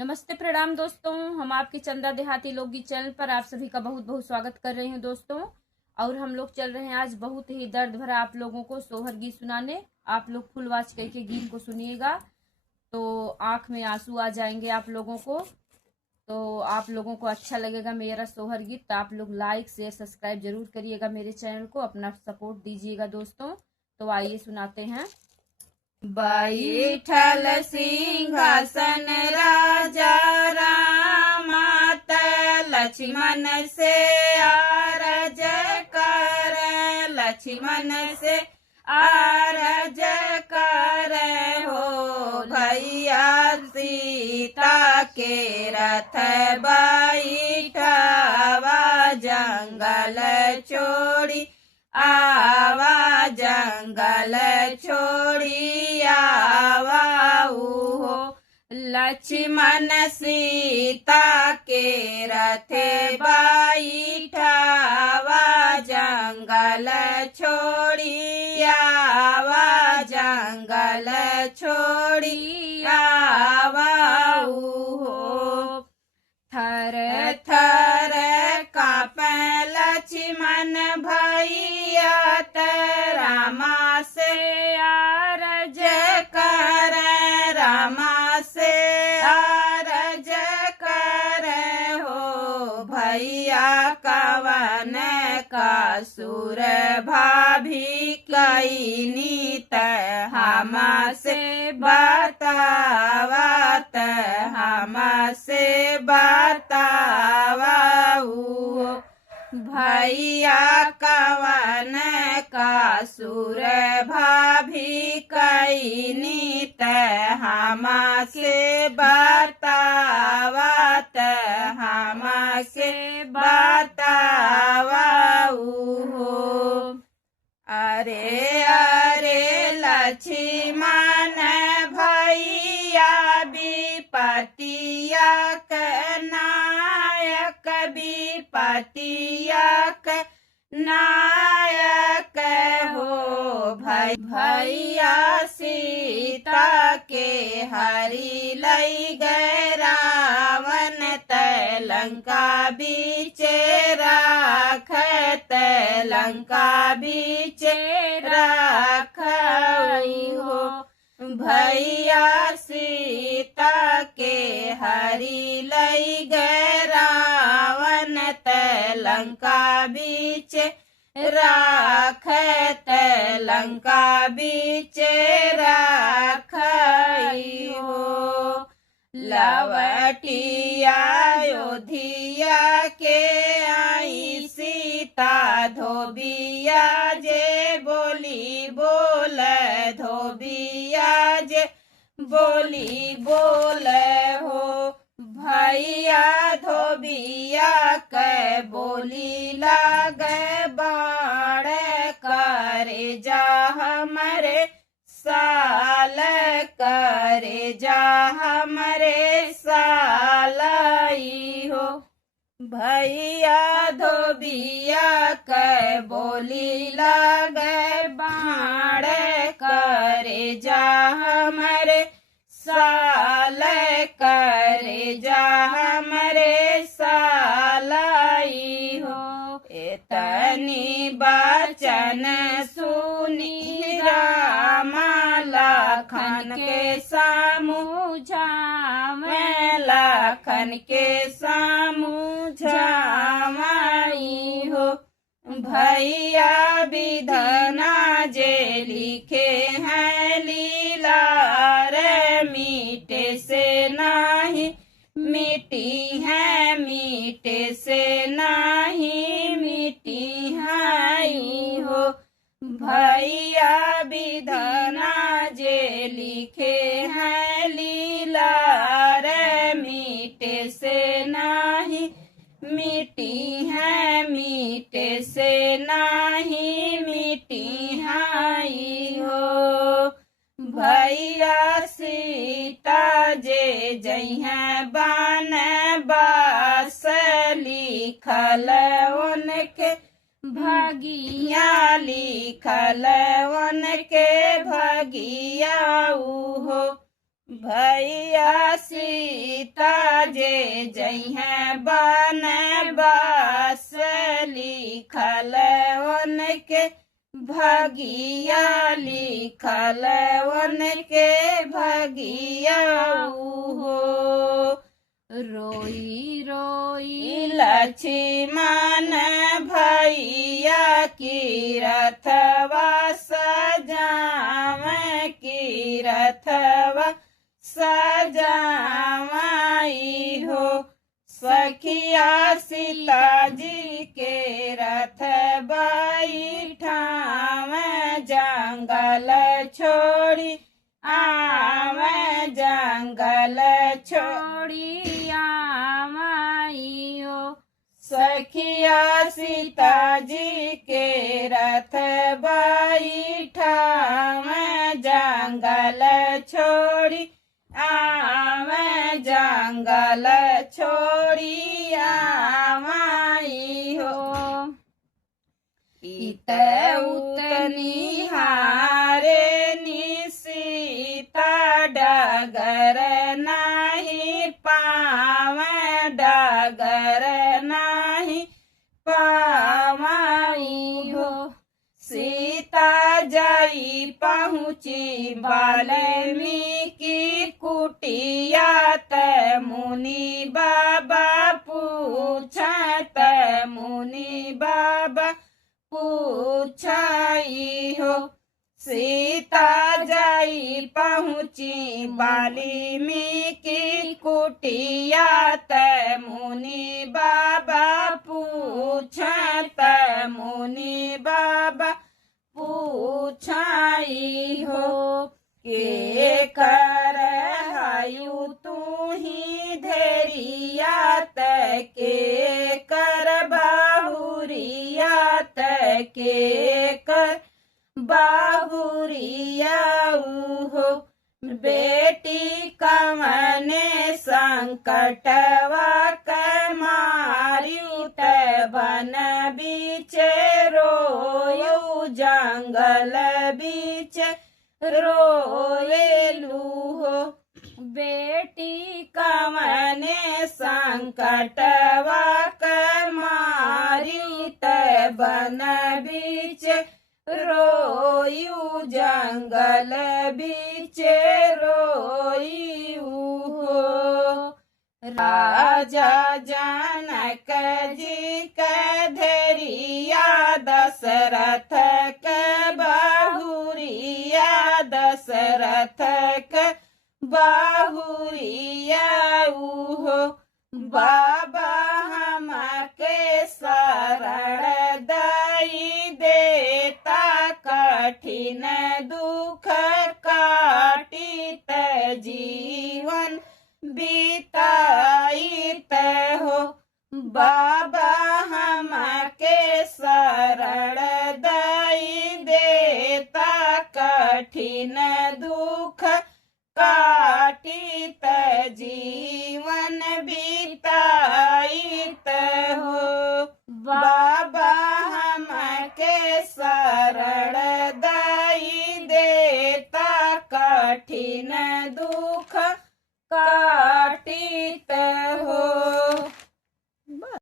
नमस्ते प्रणाम दोस्तों। हम आपके चंदा देहाती लोकगीत चैनल पर आप सभी का बहुत बहुत स्वागत कर रही हूँ दोस्तों। और हम लोग चल रहे हैं आज बहुत ही दर्द भरा आप लोगों को सोहर गीत सुनाने। आप लोग फुल आवाज करके गीत को सुनिएगा तो आंख में आंसू आ जाएंगे आप लोगों को। तो आप लोगों को अच्छा लगेगा मेरा सोहर गीत, तो आप लोग लाइक शेयर सब्सक्राइब जरूर करिएगा मेरे चैनल को, अपना सपोर्ट दीजिएगा दोस्तों। तो आइए सुनाते हैं। बैठल सिंहासन राजा रामात लक्ष्मण से आरज कर, लक्ष्मण से आरज कर हो भैया सीता के रथ बैठावा जंगल छोड़ी आवा जंगल छोड़ी आवा हो लक्ष्मण सीता के रथे बैठावा जंगल छोड़ी आवा जंगल छोड़ी आवा हो थर थर कापे लक्ष्मण भैया रामा से आरज कर, रामा से आरज कर हो भैया कवन का सुर भाभी कई नीत हम से बतावत हम से बतावा भैया कवन का सुर भाभी कई नीत हम से बतावत हम से बतावा अरे अरे लक्ष्मण भैया विपतिया के नायक विपतिया के नायक हो भैया सीता के हरि लई गए रावण लंका बीचे राखत लंका बीचे राखई हो भैया सीता के हरि लई गए रावण लंका बीच राखत लंका बीच राखई हो लवटिया अयोध्या के आई सीता धोबिया जे बोली बोल धोबिया जे बोली बोल हो भैया धोबिया के बोली लागे बाण करे जा हमरे साल करे जा हमरे सालाई हो भैया धोबिया के बोली लागे बाण करे जा हमरे साल करे जा हमरे सालाई हो इतनी बचन सुनी रामा लाखन के सामुझावे लाखन के सामुझावाई हो भैया विधना जे लिखे हैं लीला रे मीटे से नहीं मिट्टी है मीटे से नहीं मिट्टी है हो भैया विधना जे लिखे हैं लीला रे मीटे से नहीं मिट्टी है मीटे से नहीं मिट्टी है हो भैया सीता जे जइहे बन बास लिखल उनके भगिया लिखल उनके भगिया हो भैया सीता जे जइहे बनवास लिखल उनके भगिया लिखल उनके भगिया हो। रोई रोई लक्ष्मण भैया की रथवा सजावे की रथवा सजावाई हो। सखिया सीता जी के रथ बैठावे जंगल छोड़ी आवे जंगल छोड़ी छोड़ी हो। सखिया सीता जी के रथ बैठावे जंगल छोड़ी आवे जंगल छोड़ी आवाई हो। इत उतनी हारे सीता डगर नहीं पावे डगर नहीं पावाई हो। सीता जाई पहुँची वाल्मीकि कुटिया त मुनि बाबा पूछत मुनि बाबा पूछाई हो। सीता जाई पहुँची वाल्मीकि कुटिया त मुनि बाबा पूछत मुनि बाबा पूछाई हो। के कर हायु तू ही धैर्या त के कर बाहुरिया त के कर बाहुरिया हो। बेटी कवने संकटवा के मारियु त बन बीच रोयु जंगल बीच रोवेलू हो। बेटी कवने संकटवा के मारियु त बन बीच रोयु जंगल बीच रोयु हो। राजा जनक जी के धैर्या दशरथ के बहुरिया दशरथ के बहुरिया हो। बाबा हमके शरण दई देता कठिन दुख काटित जीवन बीताइत हो। बाबा हमके शरण दई देता कठिन दुख काटित जीवन बीताइत हो।